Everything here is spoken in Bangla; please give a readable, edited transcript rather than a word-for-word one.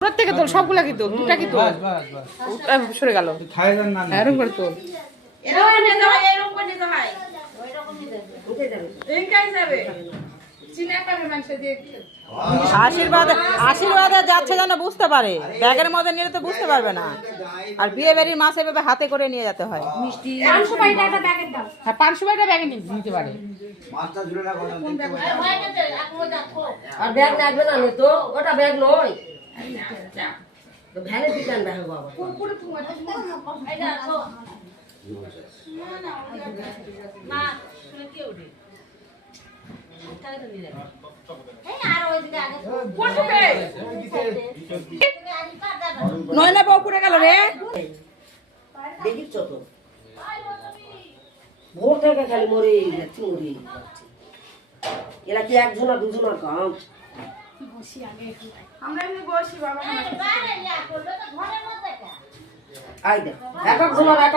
প্রত্যেকে তোল, সবগুলা কি তোল, দুটা কি তোল, সরে গেল এরকম করে তোল। আশীর্বাদে যাচ্ছে যেন বুঝতে পারে, ব্যাগের মধ্যে নিলে তো বুঝতে পারবে না। আর বিয়ে বাড়ির মাছ এভাবে হাতে করে নিয়ে যেতে হয়। হ্যাঁ, 500 টাকা ব্যাগে নিতে পারে। আর ব্যাগ লাগবে না তো, ওটা ব্যাগ নয়, ভ্যানে দিতেন দেখো বাবা। নয়না বউ করে গেল রে, দেখিচ্ছ তো ভোর থেকে খালি মরে যাচ্ছি মরে যাচ্ছি। এরা কি একজনা দুজনের কাম? আমরা এমনি বসি বাবা। আই দেখ এক এক জনের এক এক